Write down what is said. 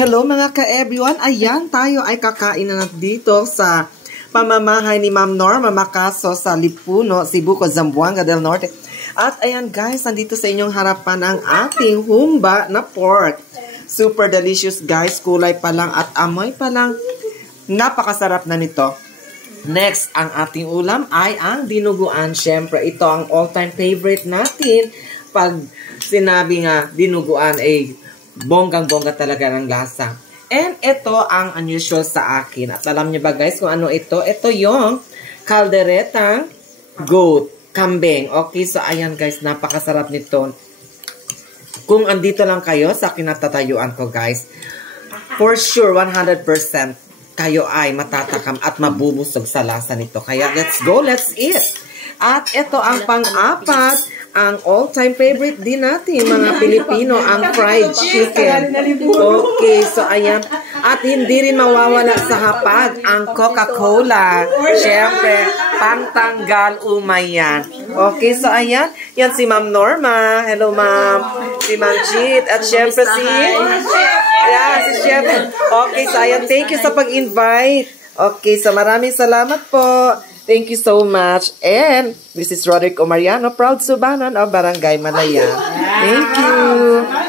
Hello mga ka-everyone, ayan tayo ay kakain na dito sa pamamahay ni Ma'am Norma Macaso sa Lipuno, Cebu, Zamboanga del Norte. At ayan guys, nandito sa inyong harapan ang ating humba na pork. Super delicious guys, kulay pa lang at amoy pa lang. Napakasarap na nito. Next, ang ating ulam ay ang dinuguan. Siyempre, ito ang all-time favorite natin. Pag sinabi nga dinuguan ay bonggang-bongga talaga ng lasa. And ito ang unusual sa akin. At alam niyo ba guys kung ano ito? Ito yung calderetang goat, kambing. Okay, so ayan guys, napakasarap nito. Kung andito lang kayo sa kinatatayuan ko guys, for sure 100% kayo ay matatakam at mabubusog sa lasa nito. Kaya let's go, let's eat. At ito ang pang-apat, ang all-time favorite din natin, mga Pilipino, ang fried chicken. Okay, so ayan. At hindi rin mawawala sa hapag ang Coca-Cola. Siyempre, pangtanggal umay yan. Okay, so ayan. Yan si Ma'am Norma. Hello, Ma'am. Si Ma'am Jeet. At siyempre si... Ayan, si Chef. Okay, so ayan. Thank you sa pag-invite. Okay, so maraming salamat po. Thank you so much. And this is Roderick Omariano, proud Subanan of Barangay Malaya. Thank you.